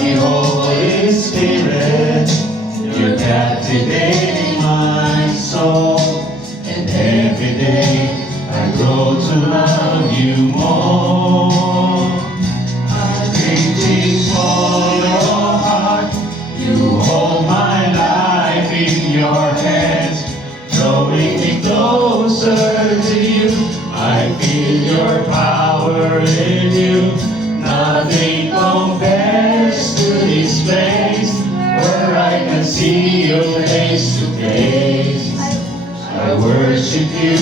me, Holy Spirit, you're captivating my soul. And every day I grow to love you more. I'm reaching for your heart. You hold my life in your hands, drawing me closer to you. I feel your power in you. Nothing compares to this place where I can see you face to face. I worship you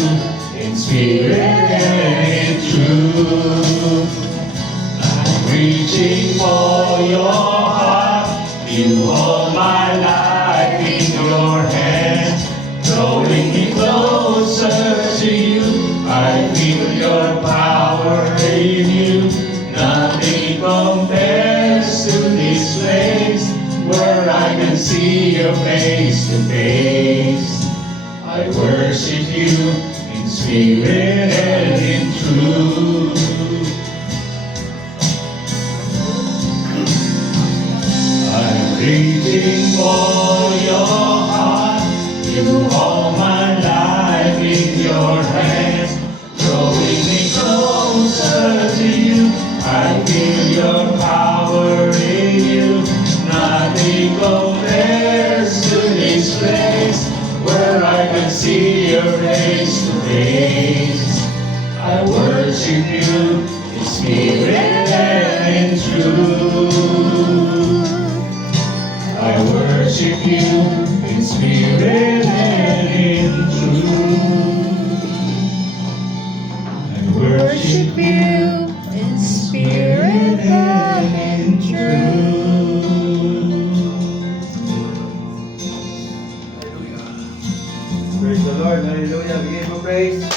in spirit and in truth. I'm reaching for your heart. You hold my life in your hands, drawing me closer to you. I feel your power in you. Nothing compares to this place where I can see you face to face. I worship you in spirit and in truth. I'm reaching for your heart. You hold my life in your hands, drawing me closer to you. I feel your power in you. Nothing compares to this place where I can see your face to face. I worship you in spirit and in truth. I worship you in spirit and in truth. I worship you in spirit and in truth. Praise the Lord, hallelujah. We give you praise. We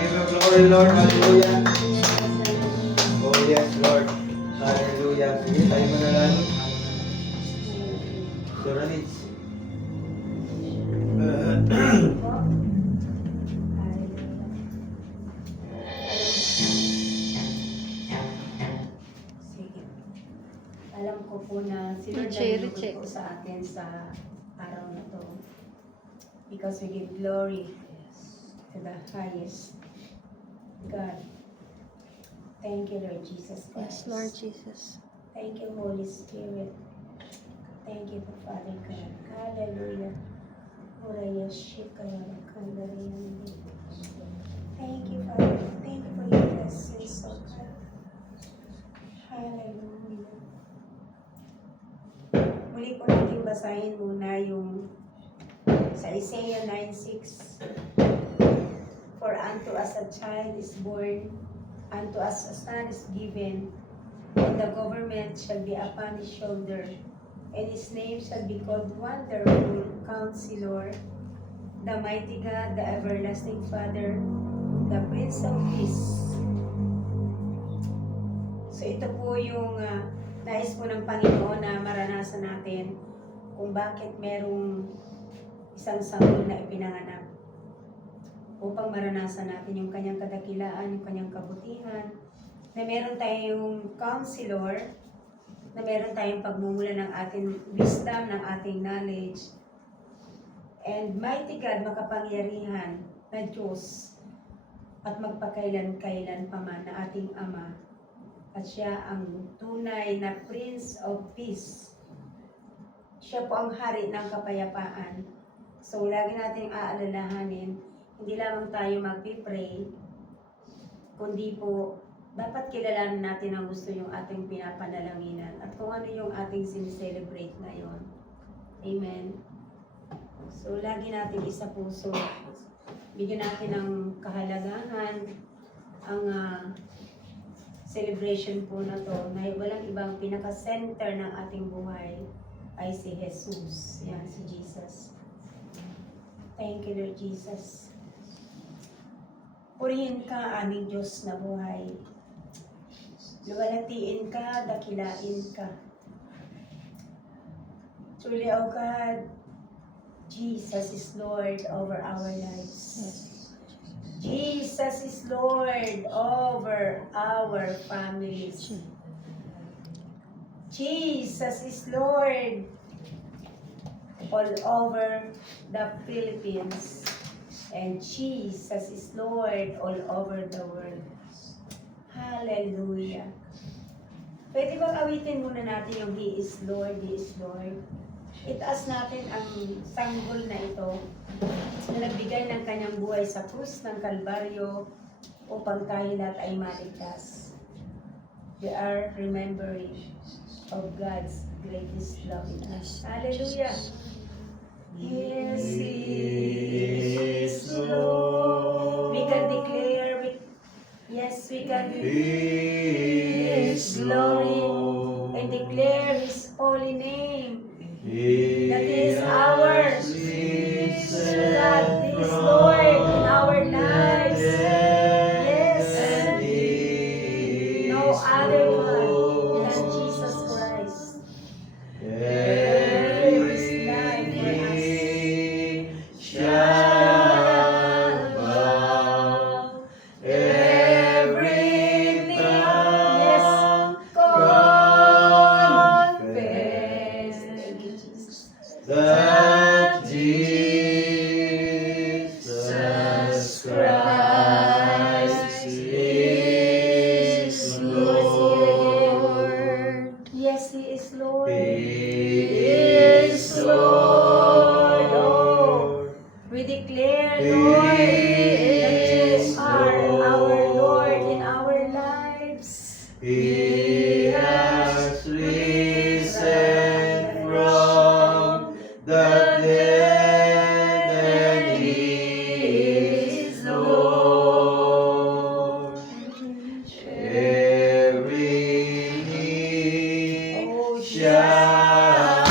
give you glory, Lord, hallelujah. Oh yes, Lord, hallelujah. Sige, tayo manalangin. Doranits. Sige. Alam ko po na si Lord ang lugod po sa atin sa araw na to. Because we give glory to the highest God. Thank you, Lord Jesus Christ. Yes, Lord Jesus. Thank you, Holy Spirit. Thank you, Father God. Hallelujah. Thank you, Father. Thank you for your blessings, oh God. Hallelujah. Muli po natin basahin muna yung sa Isaiah 9:6. For unto us a child is born, unto us a son is given, and the government shall be upon his shoulder, and his name shall be called Wonderful Counselor, the Mighty God, the Everlasting Father, the Prince of Peace. So ito po yung nais po ng Panginoon na maranasan natin kung bakit merong isang sanggol na ipinanganak, upang maranasan natin yung kanyang kadakilaan, yung kanyang kabutihan, na meron tayong counselor, na meron tayong pagmumula ng ating wisdom, ng ating knowledge, and mighty God, makapangyarihan na Diyos, at magpakailan-kailan pa man na ating Ama, at siya ang tunay na Prince of Peace. Siya po ang hari ng kapayapaan. So lagi nating aalalahanin, hindi lamang tayo magpipray, kundi po dapat kilalanin natin ang gusto yung ating pinapanalaginan at kung ano yung ating sinicelebrate ngayon. Amen. So lagi natin isa puso, bigyan natin ng kahalagahan ang celebration po na to, na walang ibang pinaka-center ng ating buhay ay si Jesus. Yan, si Jesus. Thank you, Lord Jesus. Purihin ka, aming Diyos na buhay. Luwalhatiin ka, dakilain ka. Truly, O God, Jesus is Lord over our lives. Jesus is Lord over our families. Jesus is Lord all over the Philippines. And Jesus is Lord all over the world. Hallelujah. Pwede bang awitin muna natin yung He is Lord, He is Lord? Itaas natin ang sanggol na ito na nagbigay ng kanyang buhay sa krus ng Kalbaryo upang tayo lahat ay maligtas. We are remembering of God's greatest love in us. Hallelujah. Yes, He is Lord. We can declare it. Yes, we can He is glory and Lord. declare His holy name. He That is ours. has risen God is Lord in our lives. Yes, Yes. and He No is other God Lord. than Jesus Christ. Every knee shall bow, every tongue confess Thank you, Jesus. that Jesus Christ is Lord. Yes, He is Lord. He is Lord. We declare, He Lord, that is you are our Lord in Lord. our lives. He has risen from the dead, and He is Lord. Every knee shall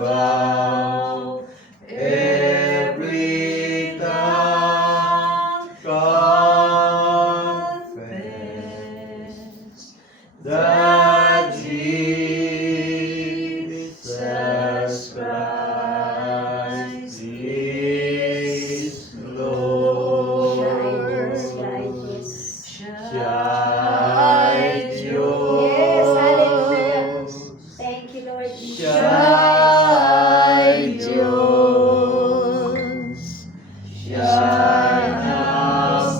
bow, every tongue confess that Jesus Christ is Lord. Shine Diyos. Yes, hallelujah. Thank you, Lord Jesus. Shine Diyos. Shine na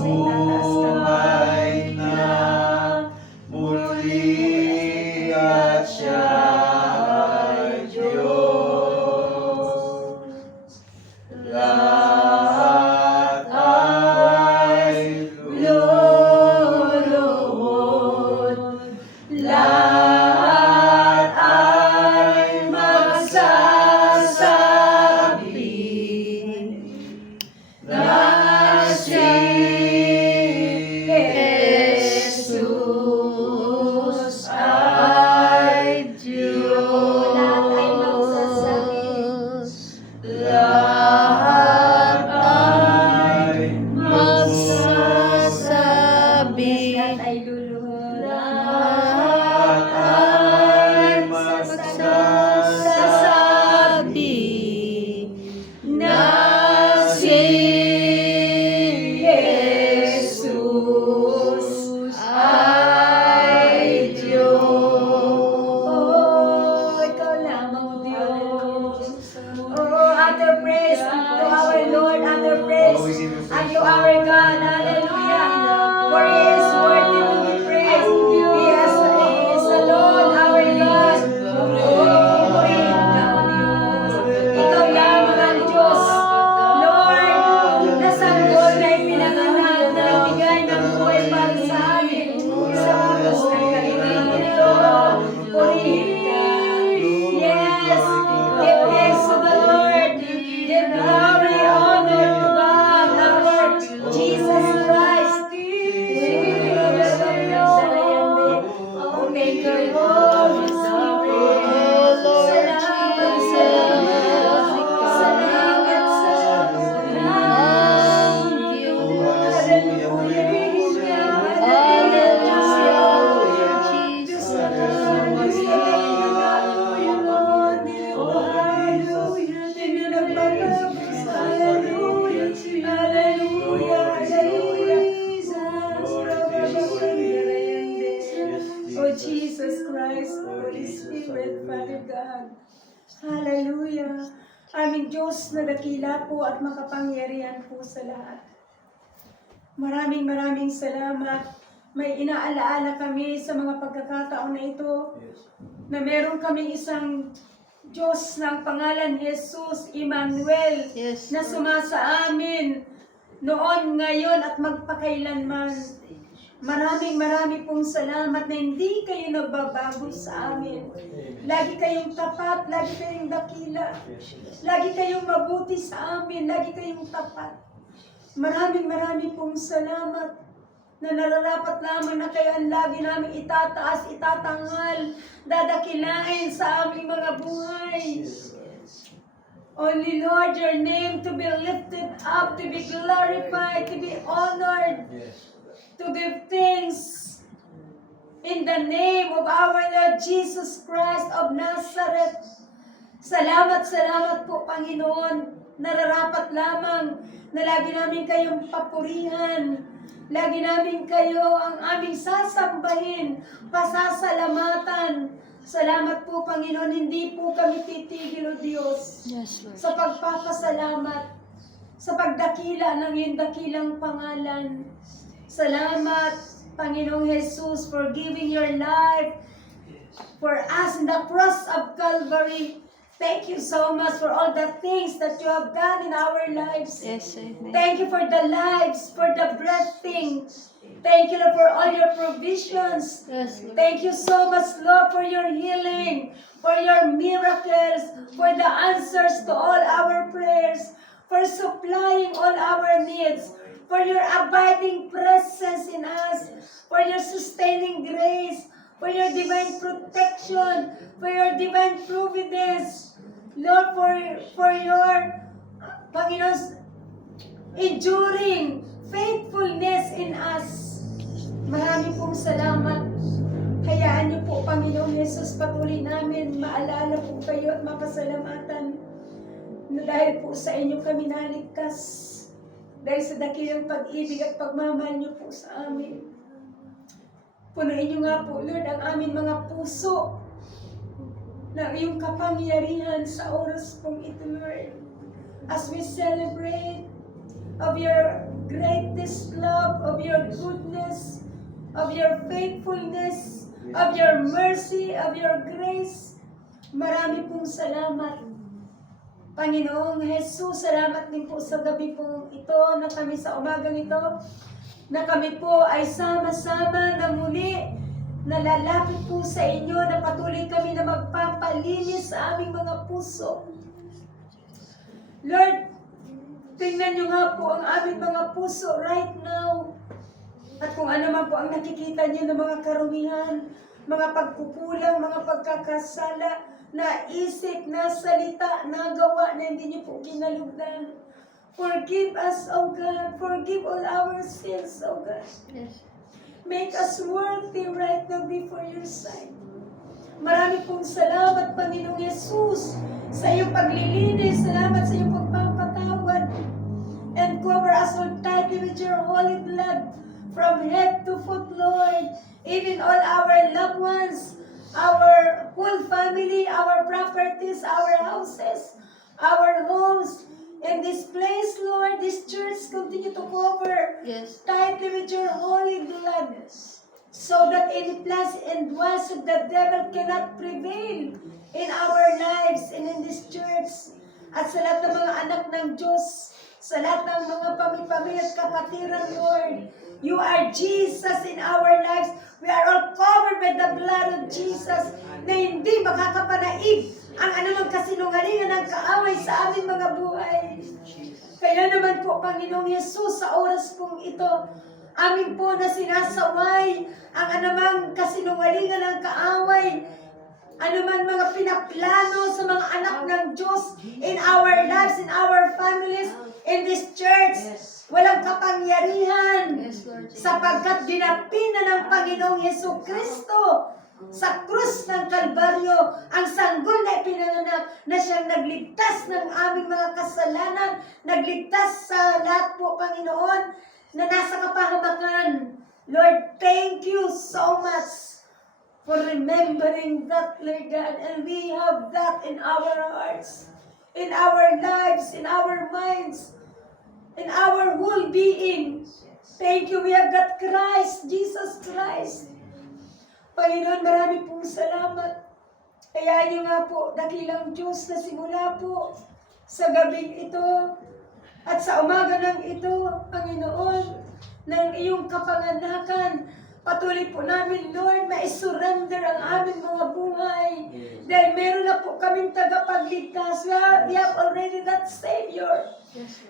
buhay na muli at shine Diyos. Lahat ay luluhod, lahat ay magsasabi na si Jesus ay Diyos. Lahat ay magsasabi. Lahat ay luluhod. Lahat ay magsasabi na si Jesus ay Diyos. Oh, ikaw lamang, Diyos. Oh, utter praise unto our Lord, utter praise unto our God. Hallelujah. For He is worthy to be praised. He is alone our God. Oh, purihin ka, O Diyos. Ikaw lamang ang Diyos. Lord, nasanggol na ipinanganak na nagbigay ng buhay para sa amin. Sa krus ng Kalbaryo. Purihin ka. Yes, give thanks to the Lord. Give glory, honor to God, our Jesus Christ. Oh, thank you, Lord. Salamat, salamat, salamat, salamat. Oh, Jesus Christ. Christ, Holy Spirit, Father God. Hallelujah. Aming Diyos na dakila po at makapangyarihan po sa lahat. Maraming salamat. May inaalaala kami sa mga pagkakataon na ito na meron kami isang Diyos ng pangalan Jesus, Emmanuel, Yes, na sumasa amin noon, ngayon at magpakailanman. Marami pong salamat na hindi kayo nagbabago sa amin. Lagi kayong tapat, lagi kayong dakila, lagi kayong mabuti sa amin, lagi kayong tapat. Marami pong salamat na nararapat lamang na kayo ang lagi namin itataas, itatangal, dadakilain sa aming mga buhay. Only Lord, your name to be lifted up, to be glorified, to be honored, to give thanks in the name of our Lord Jesus Christ of Nazareth. Salamat po, Panginoon. Nararapat lamang na lagi namin kayong papurihan. Lagi namin kayo ang aming sasambahin, pasasalamatan. Salamat po, Panginoon. Hindi po kami titigil, O Diyos, Yes, Lord. sa pagpapasalamat, sa pagdakila ng iyong dakilang pangalan. Salamat, Panginoong Jesus, for giving your life for us in the cross of Calvary. Thank you so much for all the things that you have done in our lives. Yes, amen. Thank you for the lives, for the breathing. Thank you, Lord, for all your provisions. Yes, Lord. Thank you so much, Lord, for your healing, for your miracles, for the answers to all our prayers, for supplying all our needs, for your abiding presence in us, for your sustaining grace, for your divine protection, for your divine providence, Lord, for your, Panginoon's enduring faithfulness in us. Marami pong salamat. Hayaan niyo po, Panginoong Jesus, patuloy namin maalala po kayo at mapasalamatan na dahil po sa inyo kami naligtas. Dahil sa dakilang pag-ibig at pagmamahal niyo po sa amin. Punuin niyo nga po, Lord, ang aming mga puso na iyong kapangyarihan sa oras pong ito, Lord. As we celebrate of your greatest love, of your goodness, of your faithfulness, of your mercy, of your grace. Marami pong salamat. Panginoong Jesus, salamat din po sa gabi pong ito na kami sa umagang ito, na kami po ay sama-sama na muli nalalapit po sa inyo, na patuloy kami na magpapalinis sa aming mga puso. Lord, tingnan niyo nga po ang aming mga puso right now. At kung ano man po ang nakikita niyo ng mga karumihan, mga pagkukulang, mga pagkakasala, na isip, na salita, na gawa na hindi niyo po kinalugdan. Forgive us, O God. Forgive all our sins, O God. Yes. Make us worthy right now before your sight. Marami pong salamat, Panginoong Jesus, sa iyong paglilinis. Salamat sa iyong pagpapatawad. And cover us all tightly with your holy blood from head to foot, Lord. Even all our loved ones, our whole family, our properties, our houses, our homes. In this place, Lord, this church, continue to cover Yes. tightly with your holy blood, so that any plans and wiles of the devil cannot prevail in our lives and in this church. At sa lahat ng mga anak ng Diyos, sa lahat ng mga pamilya at kapatiran, Lord, you are Jesus in our lives. We are all covered by the blood of Jesus, na hindi makakapanaig ang anumang kasinungalingan ng kaaway sa aming mga buhay. Kaya naman po, Panginoong Yesus, sa oras pong ito, amin po na sinasaway ang anumang kasinungalingan ng kaaway, anuman mga pinaplano sa mga anak ng Diyos in our lives, in our families, in this church. Walang kapangyarihan, Yes, Lord. sapagkat ginapi na ng Panginoong Yesu Kristo sa krus ng Kalbaryo ang sanggol na ipinanganak, na siyang nagligtas ng aming mga kasalanan, nagligtas sa lahat po, Panginoon, na nasa kapahamakan. Lord, thank you so much for remembering that, Lord God. And we have that in our hearts, in our lives, in our minds, in our whole being. Thank you, we have got Christ, Jesus Christ. Panginoon, marami pong salamat. Kaya niyo nga po, dakilang Diyos na simula po sa gabing ito at sa umaga ng ito, Panginoon, ng iyong kapanganakan. Patuloy po namin, Lord, ma-surrender ang aming mga buhay. Dahil meron na po kaming tagapagligtas. We have already that Savior.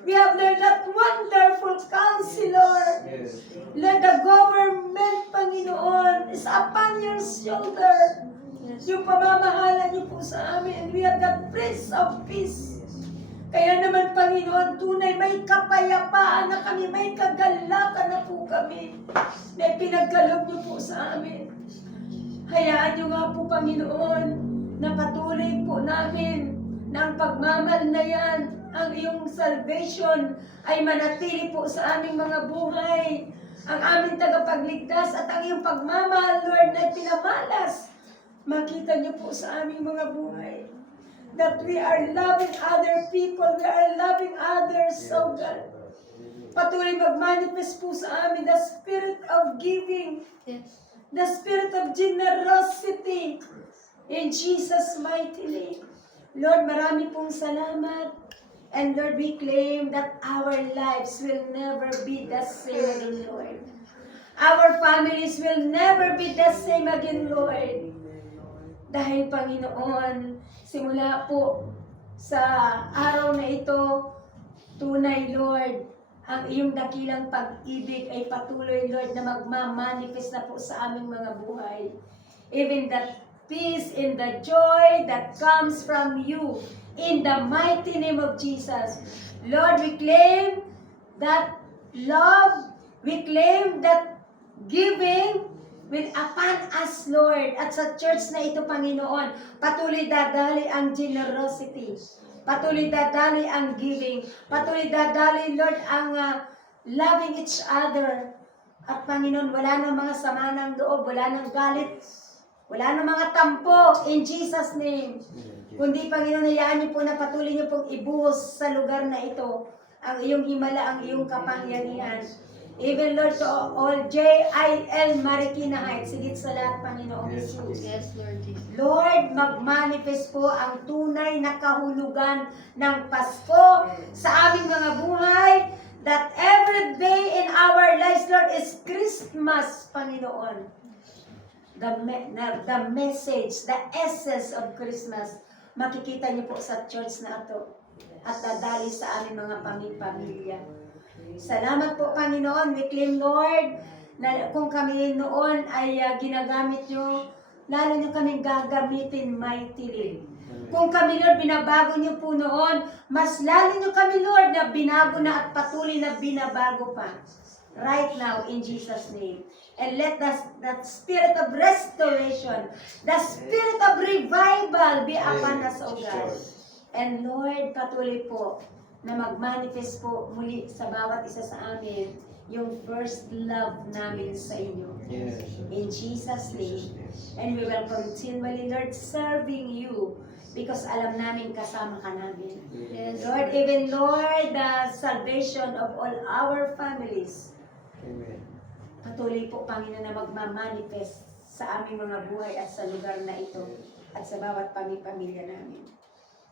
We have that wonderful Counselor. Let the government, Panginoon, is upon your shoulder. Yung pamamahala niyo po sa amin. And we have that Prince of Peace. Kaya naman, Panginoon, tunay may kapayapaan na kami, may kagalakan na po kami na pinagkaloob niyo po sa amin. Hayaan niyo nga po, Panginoon, na patuloy po namin na ang pagmamahal na yan, ang iyong salvation ay manatili po sa aming mga buhay. Ang aming tagapagligtas at ang iyong pagmamahal, Lord, na pinamalas. Makita niyo po sa aming mga buhay that we are loving other people, we are loving others, so God. Patuloy mag-manifest po sa amin the spirit of giving, the spirit of generosity, in Jesus' mighty name. Lord, marami pong salamat. And Lord, we claim that our lives will never be the same again, Lord. Our families will never be the same again, Lord. Dahil, Panginoon, simula po sa araw na ito, tunay, Lord, ang iyong dakilang pag-ibig ay patuloy, Lord, na magmamanifest na po sa aming mga buhay. Even that peace and the joy that comes from you, in the mighty name of Jesus. Lord, we claim that love, we claim that giving will upon us, Lord. At sa church na ito, Panginoon, patuloy dadali ang generosity. Patuloy dadali ang giving. Patuloy dadali, Lord, ang loving each other. At Panginoon, wala nang mga sama ng loob, wala nang galit, wala nang mga tampo, in Jesus' name. Kundi, Panginoon, hayaan niyo po na patuloy niyo pong ibuhos sa lugar na ito ang iyong himala, ang iyong kapangyarihan. Even, Lord, to all JIL Marikina Heights, sigit sa lahat, Panginoon Jesus. Yes, Lord Jesus. Lord, mag-manifest po ang tunay na kahulugan ng Pasko sa aming mga buhay, that every day in our lives, Lord, is Christmas, Panginoon. The message, the essence of Christmas, makikita niyo po sa church na ito at dadali sa aming mga pamilya. Salamat po, Panginoon. We claim, Lord, na kung kami noon ay ginagamit nyo, lalo nyo kaming gagamitin mightily. Kung kami, Lord, binabago nyo po noon, mas lalo nyo kami, Lord, na binago na at patuloy na binabago pa. Right now, in Jesus' name. And let that spirit of restoration, the spirit of revival be upon us, O God. And Lord, patuloy po na mag-manifest po muli sa bawat isa sa amin yung first love namin sa inyo. In Jesus' name. And we will continually, Lord, serving you because alam namin kasama ka namin. Yes. Lord, even, Lord, the salvation of all our families. Amen. Patuloy po, Panginoon, na magmamanifest sa aming mga buhay at sa lugar na ito at sa bawat pamilya namin.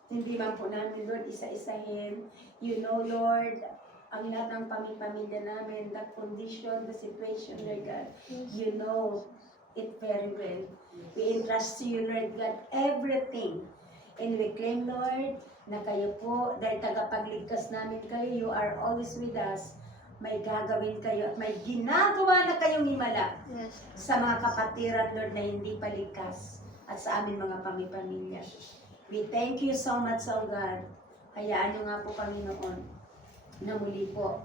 Hindi man po namin, Lord, isa-isahin. You know, Lord, ang lahat ng pamilya namin, the condition, the situation, Lord God. You know it very well. We entrust to you, Lord God, everything. And we claim, Lord, na kayo po, dahil tagapagligtas namin kayo, you are always with us. May gagawin kayo at may ginagawa na kayong himala sa mga kapatiran, Lord, na hindi paligtas at sa aming mga pamilya. We thank you so much, O God. Hayaan nyo nga po, Panginoon, na muli po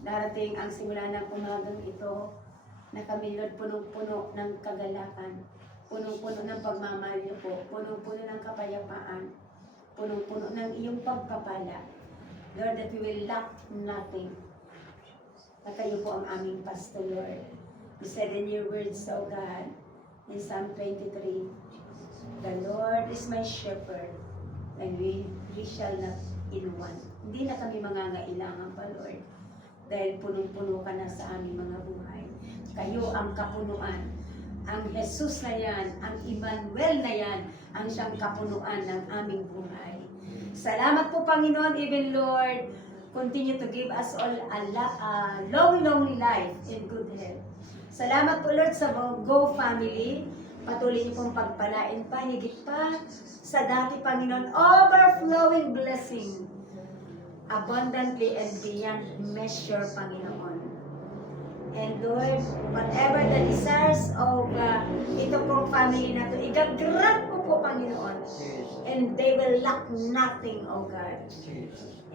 darating ang simula ng umagang ito na kami, Lord, punong-puno ng kagalakan, punong-puno ng pagmamahal niyo po, punong-puno ng kapayapaan, punong-puno ng iyong pagpapala. Lord, that we will lack nothing. Na kayo po ang aming pastor, Lord. You said in your words, O God, In Psalm 23, the Lord is my shepherd, and we shall not in want. Hindi na kami mangangailangan pa, Lord. Dahil punong-puno ka na sa aming mga buhay. Kayo ang kapunuan. Ang Jesus na yan, ang Emmanuel na yan, ang siyang kapunuan ng aming buhay. Salamat po, Panginoon, even Lord, continue to give us all a long life and good health. Salamat po, Lord, sa Go Family. Patuloy niyo pong pagpalain pa, higit pa sa dati, Panginoon, overflowing blessing, abundantly and beyond measure, Panginoon. And Lord, whatever the desires of ito pong family na ito, igagrant mo po, Panginoon. And they will lack nothing, O God.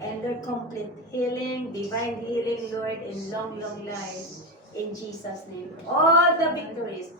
And their complete healing, divine healing, Lord, in long life. In Jesus' name. All the victories,